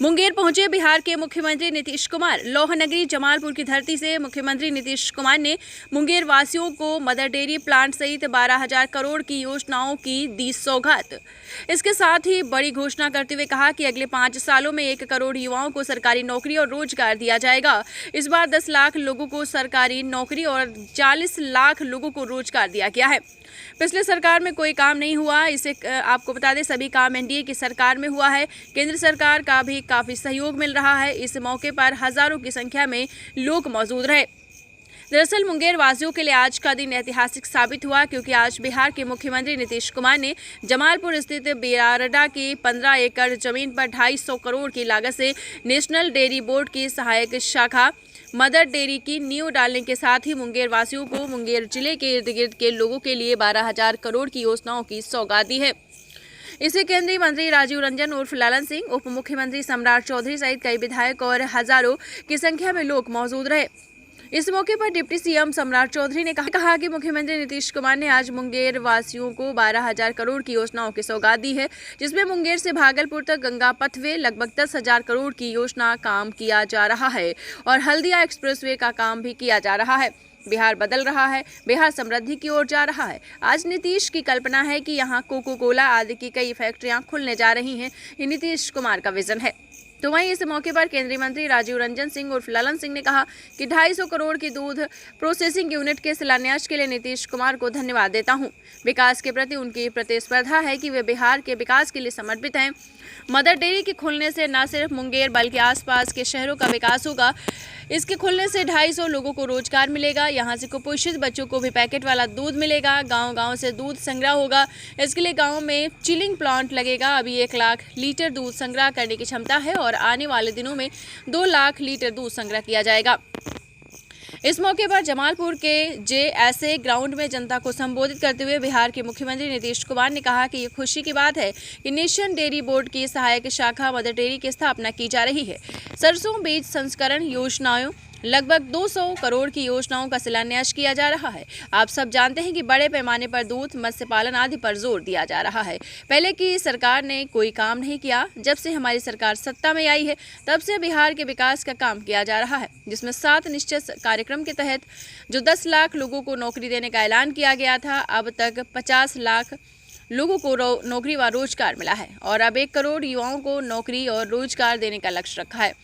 मुंगेर पहुंचे बिहार के मुख्यमंत्री नीतीश कुमार। लौह नगरी जमालपुर की धरती से मुख्यमंत्री नीतीश कुमार ने मुंगेर वासियों को मदर डेयरी प्लांट सहित 12,000 करोड़ की योजनाओं की दी सौगात। इसके साथ ही बड़ी घोषणा करते हुए कहा कि अगले 5 सालों में 1 करोड़ युवाओं को सरकारी नौकरी और रोजगार दिया जाएगा। इस बार 10 लाख लोगों को सरकारी नौकरी और 40 लाख लोगों को रोजगार दिया गया है। पिछले सरकार में कोई काम नहीं हुआ, इसे आपको बता दें सभी काम एनडीए की सरकार में हुआ है। केंद्र सरकार का भी काफी सहयोग मिल रहा है। इस मौके पर हजारों की संख्या में लोग मौजूद रहे। दरअसल मुंगेर वासियों के लिए आज का दिन ऐतिहासिक साबित हुआ, क्योंकि आज बिहार के मुख्यमंत्री नीतीश कुमार ने जमालपुर स्थित बेरारडा की 15 एकड़ जमीन पर 250 करोड़ की लागत से नेशनल डेयरी बोर्ड की सहायक शाखा मदर डेयरी की नींव डालने के साथ ही मुंगेर वासियों को मुंगेर जिले के इर्द गिर्द के लोगों के लिए 12,000 करोड़ की योजनाओं की सौगात दी है। इसे केंद्रीय मंत्री राजीव रंजन उर्फ लालन सिंह, उप मुख्यमंत्री सम्राट चौधरी सहित कई विधायक और हजारों की संख्या में लोग मौजूद रहे। इस मौके पर डिप्टी सीएम सम्राट चौधरी ने कहा कि मुख्यमंत्री नीतीश कुमार ने आज मुंगेर वासियों को 12,000 करोड़ की योजनाओं की सौगात दी है, जिसमें मुंगेर से भागलपुर तक गंगा पथवे लगभग 10,000 करोड़ की योजना काम किया जा रहा है और हल्दिया एक्सप्रेसवे का काम भी किया जा रहा है। बिहार बदल रहा है, बिहार समृद्धि की ओर जा रहा है। आज नीतीश की कल्पना है कि यहाँ कोको कोला आदि की कई फैक्ट्रियां खुलने जा रही हैं। ये नीतीश कुमार का विजन है। तो वहीं इस मौके पर केंद्रीय मंत्री राजीव रंजन सिंह उर्फ लालन सिंह ने कहा कि 250 करोड़ की दूध प्रोसेसिंग यूनिट के शिलान्यास के लिए नीतीश कुमार को धन्यवाद देता हूं। विकास के प्रति उनकी प्रतिस्पर्धा है कि वे बिहार के विकास के लिए समर्पित हैं। मदर डेयरी के खुलने से न सिर्फ मुंगेर बल्कि आसपास के शहरों का विकास होगा। इसके खुलने से 250 लोगों को रोजगार मिलेगा। यहाँ से कुपोषित बच्चों को भी पैकेट वाला दूध मिलेगा। गांव-गांव से दूध संग्रह होगा। इसके लिए गांव में चिलिंग प्लांट लगेगा। अभी 1 लाख लीटर दूध संग्रह करने की क्षमता है और आने वाले दिनों में 2 लाख लीटर दूध संग्रह किया जाएगा। इस मौके पर जमालपुर के जेएसए ग्राउंड में जनता को संबोधित करते हुए बिहार के मुख्यमंत्री नीतीश कुमार ने कहा कि ये खुशी की बात है कि नेशनल डेयरी बोर्ड की सहायक शाखा मदर डेयरी की स्थापना की जा रही है। सरसों बीज संस्करण योजनाओं लगभग 200 करोड़ की योजनाओं का शिलान्यास किया जा रहा है। आप सब जानते हैं कि बड़े पैमाने पर दूध, मत्स्य पालन आदि पर जोर दिया जा रहा है। पहले की सरकार ने कोई काम नहीं किया। जब से हमारी सरकार सत्ता में आई है तब से बिहार के विकास का काम किया जा रहा है, जिसमें 7 निश्चित कार्यक्रम के तहत जो 10 लाख लोगों को नौकरी देने का ऐलान किया गया था, अब तक 50 लाख लोगों को नौकरी व रोजगार मिला है और अब 1 करोड़ युवाओं को नौकरी और रोजगार देने का लक्ष्य रखा है।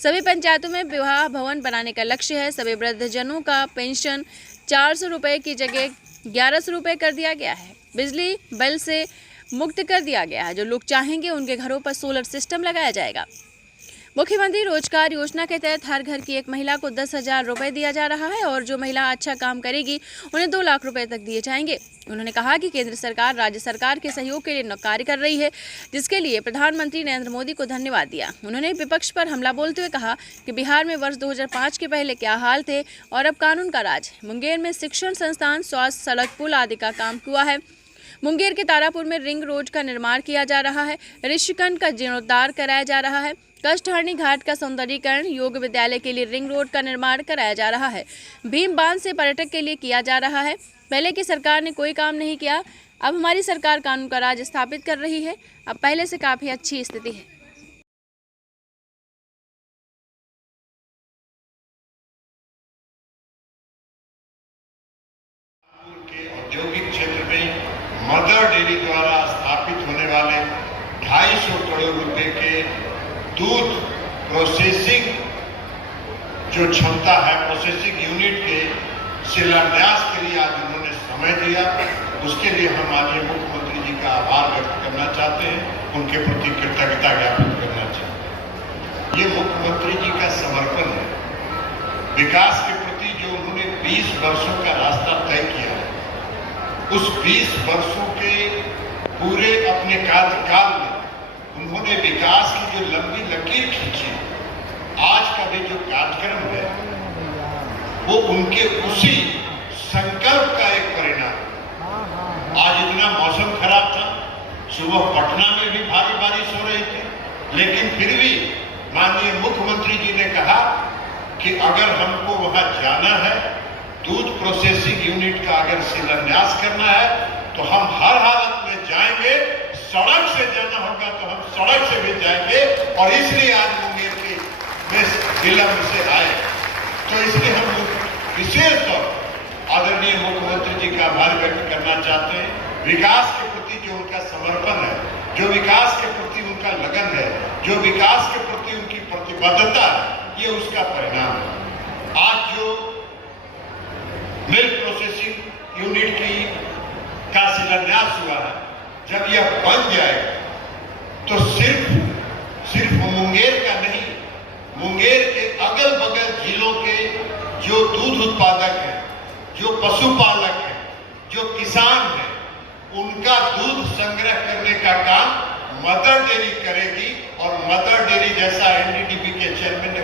सभी पंचायतों में विवाह भवन बनाने का लक्ष्य है। सभी वृद्धजनों का पेंशन 400 रुपये की जगह 1100 रुपये कर दिया गया है। बिजली बिल से मुक्त कर दिया गया है। जो लोग चाहेंगे उनके घरों पर सोलर सिस्टम लगाया जाएगा। मुख्यमंत्री रोजगार योजना के तहत हर घर की एक महिला को 10,000 रुपये दिया जा रहा है और जो महिला अच्छा काम करेगी उन्हें 2 लाख रुपए तक दिए जाएंगे। उन्होंने कहा कि केंद्र सरकार राज्य सरकार के सहयोग के लिए कार्य कर रही है, जिसके लिए प्रधानमंत्री नरेंद्र मोदी को धन्यवाद दिया। उन्होंने विपक्ष पर हमला बोलते हुए कहा कि बिहार में वर्ष 2005 के पहले क्या हाल थे और अब कानून का राज। मुंगेर में शिक्षण संस्थान, स्वास्थ्य, सड़क, पुल आदि का काम हुआ है। मुंगेर के तारापुर में रिंग रोड का निर्माण किया जा रहा है। ऋषिकंड का जीर्णोद्धार कराया जा रहा है। कष्टहरणी घाट का सौंदर्यीकरण, योग विद्यालय के लिए रिंग रोड का निर्माण कराया जा रहा है। भीम बांध से पर्यटक के लिए किया जा रहा है। पहले की सरकार ने कोई काम नहीं किया। अब हमारी सरकार कानून का राज स्थापित कर रही है। अब पहले से काफी अच्छी स्थिति है। औद्योगिक क्षेत्र में मदर डेयरी द्वारा स्थापित होने वाले 250 करोड़ रुपए के दूध प्रोसेसिंग जो क्षमता है, प्रोसेसिंग यूनिट के शिलान्यास के लिए आज उन्होंने समय दिया। उसके लिए हम माननीय मुख्यमंत्री जी का आभार व्यक्त करना चाहते हैं, उनके प्रति कृतज्ञता ज्ञापित करना चाहते हैं। ये मुख्यमंत्री जी का समर्पण है। विकास के प्रति जो उन्होंने 20 वर्षों का रास्ता तय किया है, उस 20 वर्षों के पूरे अपने कार्यकाल में उन्होंने विकास की जो लंबी लकीर खींची, आज का भी जो कार्यक्रम है वो उनके उसी संकल्प का एक परिणाम। आज इतना मौसम खराब था, सुबह पटना में भी भारी बारिश हो रही थी, लेकिन फिर भी माननीय मुख्यमंत्री जी ने कहा कि अगर हमको वहां जाना है, दूध प्रोसेसिंग यूनिट का अगर शिलान्यास करना है, तो हम हर हालत में जाएंगे, सड़क से जाना होगा तो हम सड़क से भी जाएंगे, और इसलिए आज मुंगेर के जिला में से आए। तो इसलिए हम लोग विशेष तौर आदरणीय मुख्यमंत्री जी का आभार व्यक्त करना चाहते हैं। विकास के प्रति जो उनका समर्पण है, जो विकास के प्रति उनका लगन है, जो विकास के प्रति उनकी प्रतिबद्धता है, ये उसका परिणाम है। आज जो मिल्क प्रोसेसिंग यूनिट का शिलान्यास हुआ है, जब यह बन जाएगा तो सिर्फ मुंगेर का नहीं, मुंगेर के अगल बगल जिलों के जो दूध उत्पादक हैं, जो पशुपालक हैं, जो किसान हैं, उनका दूध संग्रह करने का काम मदर डेयरी करेगी। और मदर डेयरी जैसा एनडीडीबी के चेयरमैन ने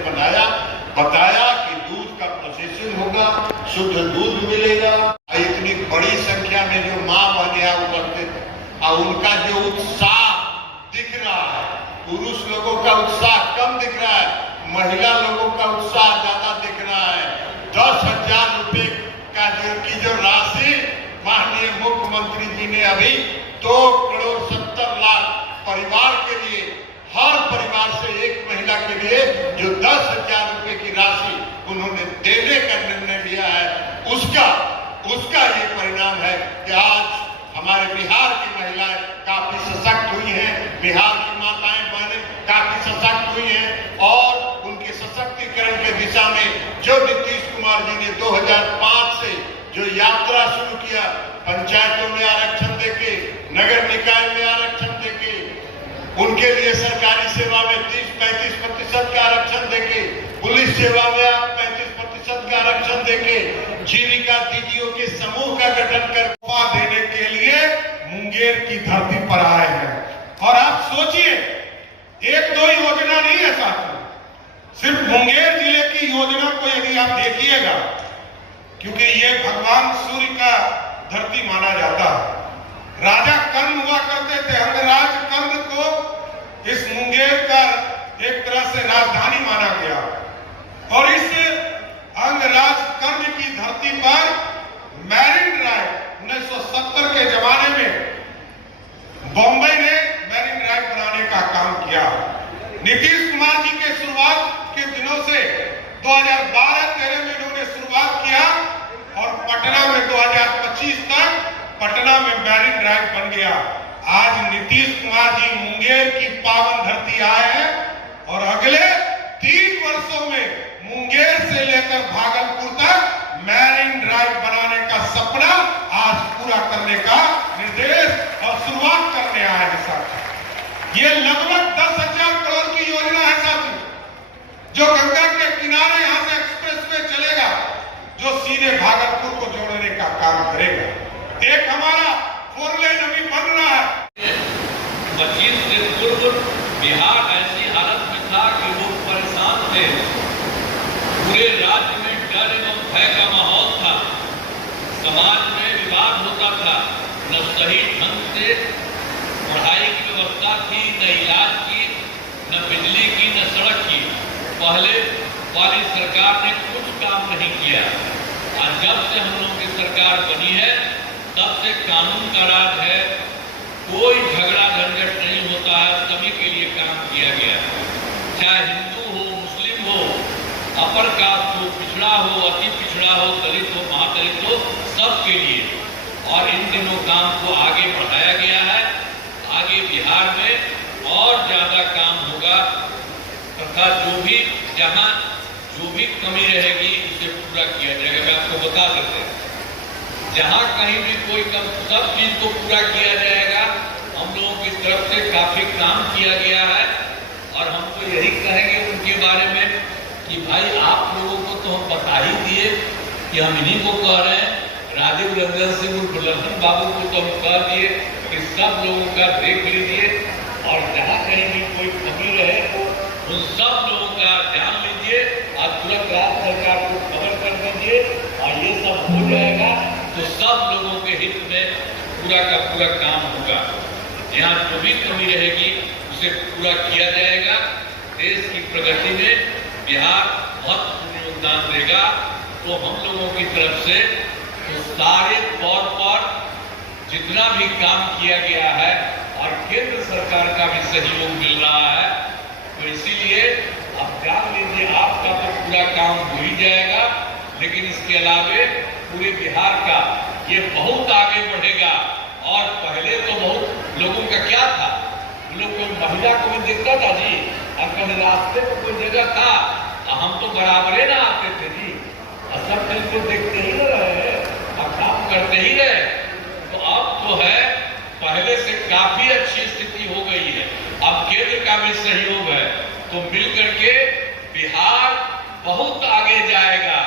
बताया कि दूध का प्रोसेसिंग होगा, शुद्ध दूध मिलेगा। इतनी बड़ी संख्या में जो माँ बहनियां उपस्थित है और उनका जो उत्साह दिख रहा है, पुरुष लोगों का उत्साह कम दिख रहा है, महिला लोगों का उत्साह ज्यादा दिख रहा है। 10,000 रुपए की जो राशि माननीय मुख्यमंत्री जी ने अभी 2,70,00,000 परिवार के लिए, हर परिवार से एक महिला के लिए जो 10,000 रुपए की राशि उन्होंने देने का निर्णय लिया है, उसका ये परिणाम है कि आज हमारे बिहार की महिलाएं काफी सशक्त हुई हैं, बिहार की माताएं बहनें काफी सशक्त हुई हैं। और उनके सशक्तिकरण के दिशा में जो नीतीश कुमार जी ने 2005 से जो यात्रा शुरू किया, पंचायतों में आरक्षण देके, नगर निकाय में आरक्षण देके, उनके लिए सरकारी सेवा में 30-35% का आरक्षण देके, पुलिस सेवा में आप 35% का आरक्षण देके, जीविका दीदियों के समूह का गठन कर देने के लिए मुंगेर की धरती पर आए हैं। और आप सोचिए, एक दो योजना नहीं है साथियों, सिर्फ मुंगेर जिले की योजना को यदि आप देखिएगा, क्योंकि ये भगवान सूर्य का धरती माना जाता है। राजा कर्ण हुआ करते थे, अंगराज कर्ण को इस मुंगेर का एक तरह से राजधानी माना गया। और इस अंगराज कर्ण की धरती पर मैरिन ड्राइव 1970 के जमाने में बॉम्बे ने मैरिन ड्राइव बनाने का काम किया। नीतीश कुमार जी के शुरुआत के दिनों से 2012-13 में इन्होंने शुरुआत किया और पटना में 2025 तक पटना में मैरिन ड्राइव बन गया। आज नीतीश कुमार जी मुंगेर की पावन धरती आए हैं और अगले 3 वर्षों में मुंगेर से लेकर भागलपुर तक मैरिन ड्राइव बनाने का सपना आज पूरा करने का निर्देश और शुरुआत करने आए हैं साथी। ये लगभग 10,000 करोड़ की योजना है साथी, जो गंगा के किनारे यहां से एक्सप्रेसवे चलेगा, जो सीधे भागलपुर को जोड़ने का काम करेगा। एक हमारा 4 लेन अभी बन रहा है। 25 दिन पूर्व बिहार ऐसी हालत में था कि लोग परेशान थे, पूरे राज्य में डर एवं भय का माहौल था, समाज में विवाद होता था, न सही ढंग से पढ़ाई की व्यवस्था थी, न इलाज की, न बिजली की, न सड़क की। पहले वाली सरकार ने कुछ काम नहीं किया। आज जब से हम लोगों की सरकार बनी है, तब से कानून का राज है, कोई झगड़ा झंझट नहीं होता है, सभी के लिए काम किया गया, चाहे हिंदू हो, मुस्लिम हो, अपर कास्ट हो, पिछड़ा हो, अति पिछड़ा हो, दलित हो, महादलित हो, सबके लिए। और इन दिनों काम को आगे बढ़ाया गया है। आगे बिहार में और ज्यादा काम होगा तथा जहां जो भी कमी रहेगी उसे पूरा किया जाएगा। मैं आपको बता देते हैं, जहां कहीं भी कोई कम, सब चीज को पूरा किया जाएगा। हम लोगों की तरफ से काफी काम किया गया है और हम तो यही कहेंगे उनके बारे में कि भाई आप लोगों को तो हम बता ही दिए कि हम इन्हीं को कह रहे हैं। राजीव रंजन सिंह उर्फ लखन बाबू को तो हम कह दिए कि सब लोगों का देख लीजिए और जहाँ कहीं भी कोई कमी रहे तो उन सब लोगों का ध्यान लीजिए और तुरंत राज्य सरकार को खबर कर दीजिए और ये सब हो जाएगा तो सब लोगों के हित में पूरा का पूरा काम होगा। यहाँ जो भी कमी रहेगी उसे पूरा किया जाएगा। देश की प्रगति में बिहार महत्वपूर्ण योगदान देगा। तो हम लोगों की तरफ से तो सारे तौर पर जितना भी काम किया गया है और केंद्र सरकार का भी सहयोग मिल रहा है। तो इसीलिए अब जान लीजिए, आपका तो पूरा काम हो ही जाएगा, लेकिन इसके अलावे पूरे बिहार का ये बहुत आगे बढ़ेगा। और पहले तो बहुत लोगों का क्या था, लोग कोई महिला को भी देखता था जी, और कभी रास्ते में कोई जगह था, हम तो बराबरे ना आते थे जी, और सब दिल को देखते ही रहे और काम करते ही रहे। तो अब तो है, पहले से काफी अच्छी स्थिति हो गई है। अब केंद्र का भी सहयोग है, तो मिलकर के बिहार बहुत आगे जाएगा,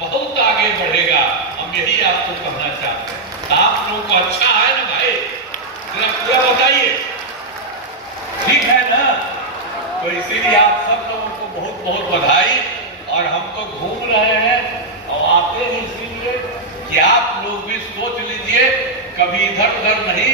बहुत आगे बढ़ेगा। हम यही आपको कहना चाहते हैं। तो आप लोगों को अच्छा है ना भाई, जरा पूरा बताइए, ठीक है ना? तो इसीलिए आप सब लोगों को बहुत बहुत बधाई। और हम तो घूम रहे हैं और आते हैं इसीलिए कि आप लोग भी सोच लीजिए, कभी इधर उधर नहीं।